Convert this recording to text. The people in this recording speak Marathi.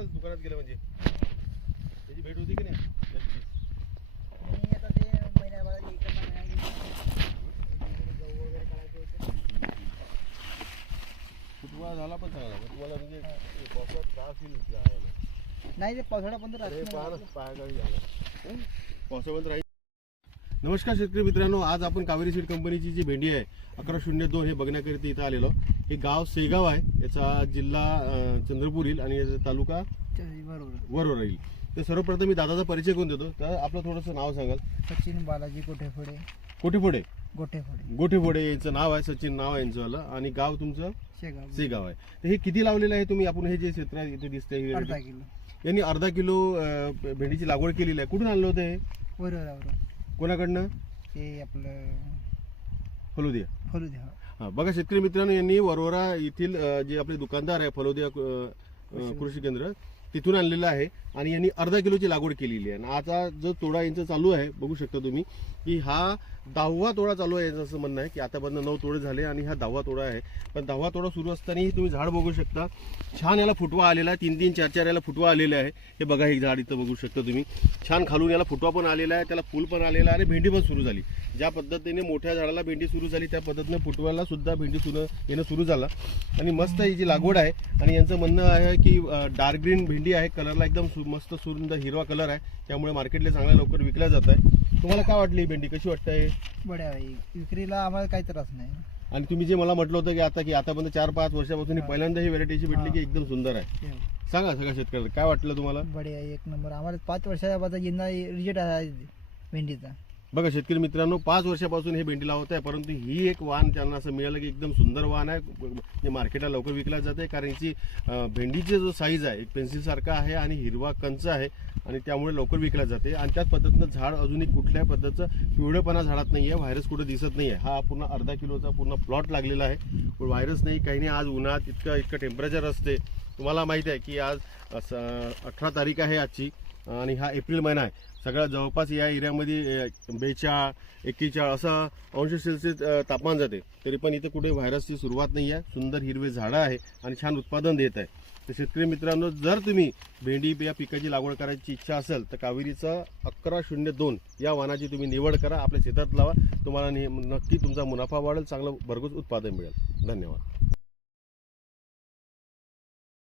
ना दुकानात गेलं म्हणजे त्याची भेट होती की नाही? मी आता ते महिन्याभरात इकडं महिना गहू वगैरे करायचे होते. फुटवा झाला पण चांगला तुम्हाला म्हणजे पावसात का फील जायला नाही ते पावसाळा बंद अरे राहत पायाकाळी झाला पावसाबंद राहील. नमस्कार शेतकरी मित्रांनो, आज आपण कावेरी सीड कंपनीची जी भेंडी आहे 1102 हे बघण्याकरिता इथं आलेलो. हे गाव सेगाव आहे, याचा जिल्हा चंद्रपूर येईल आणि याचा तालुका वरोरा येईल. तर सर्वप्रथम मी दादाचा परिचय करून देतो. तर आपलं थोडंसं नाव सांगाल? सचिन बालाजी गोठेफोडे. कोठेफोडे गोठेफोडे गोठेफोडे यांचं नाव आहे, सचिन नाव आहे यांचं वालं, आणि गाव तुमचं शेगाव. सेगाव आहे. तर हे किती लावलेलं आहे तुम्ही? आपण हे जे क्षेत्र इथे दिसतंय अर्धा किलो यांनी अर्धा किलो भेंडीची लागवड केलेली आहे. कुठून आणलं होतं हे? वरोरावर. कोणाकडनं? ते आपलं फलोदिया. फलुद्या. हा बघा शेतकरी मित्रांनो, यांनी वरोरा येथील जे आपले दुकानदार आहे फलोदिया कृषी केंद्र तिथून आणलेलं आहे आणि यांनी अर्धा किलोची लागवड केलेली आहे. आणि आता जो तोडा यांचा चालू आहे बघू शकता तुम्ही की हा 10वा तोडा चालू आहे. यांचं असं म्हणणं आहे की आतापर्यंत 9 तोडे झाले आणि हा 10वा तोडा आहे. पण 10वा तोडा सुरू असतानाही तुम्ही झाड बघू शकता, छान याला फुटवा आलेला आहे. 3-3, 4-4 याला फुटवा आलेला आहे. हे बघा हे झाड इथं बघू शकता तुम्ही, छान खालून याला फुटवा पण आलेला आहे, त्याला फुल पण आलेला आहे आणि भेंडी पण सुरू झाली. ज्या पद्धतीने मोठ्या झाडाला भेंडी सुरू झाली त्या पद्धतीने फुटव्याला सुद्धा भेंडी येणं सुरू झालं. आणि मस्त ही जी लागवड आहे. आणि यांचं म्हणणं आहे की डार्क ग्रीन भेंडी आहे, कलरला एकदम मस्त सुंदर हिरवा कलर आहे, त्यामुळे मार्केटला चांगल्या लवकर विकल्या जात आहे. तुम्हाला काय वाटली ही भेंडी, कशी वाटते? बड्या आहे, विक्रीला आम्हाला काही त्रास नाही. आणि तुम्ही जे मला म्हटलं होतं की आतापर्यंत 4-5 वर्षापासून ही पहिल्यांदा ही व्हरायटीची भेटली की एकदम सुंदर आहे. सांगा सगळ्या शेतकऱ्याला काय वाटलं तुम्हाला? बड्या आहे, एक नंबर. आम्हाला 5 वर्षापासून यंदा रिजल्ट आहे भेंडीचा. बघा शेतकरी मित्रांनो, 5 वर्षापासून हे भेंडी लावत आहे, परंतु ही एक वाण त्यांना असं मिळालं की एकदम सुंदर वाण आहे, जे मार्केटला लवकर विकल्या जाते. कारण याची भेंडीची जो साईज आहे एक पेन्सिल सारखा आहे आणि हिरवा कंच आहे आणि त्यामुळे लवकर विकल्या जाते. आणि त्याच पद्धतीनं झाड अजूनही कुठल्याही पद्धतीचं पिवळेपणा झाडात नाही आहे, व्हायरस कुठं दिसत नाही आहे. हा पूर्ण अर्धा किलोचा पूर्ण प्लॉट लागलेला आहे, पण व्हायरस नाही, काही नाही. आज उन्हात इतकं टेम्परेचर असते. तुम्हाला माहिती आहे की आज 18 तारीख आहे आजची आणि हा एप्रिल महिना आहे. सगळ्या जवळपास या एरियामध्ये 42-41 असं अंश सेल्सिअस तापमान जाते, तरी पण इथं कुठे व्हायरसची सुरुवात नाही आहे. सुंदर हिरवे झाडं आहे आणि छान उत्पादन देत आहे. तर शेतकरी मित्रांनो, जर तुम्ही भेंडी या पिकाची लागवड करायची इच्छा असेल तर कावेरीचं 1102 या वाणाची तुम्ही निवड करा, आपल्या शेतात लावा. तुम्हाला नक्की तुमचा मुनाफा वाढेल, चांगलं भरघोस उत्पादन मिळेल. धन्यवाद.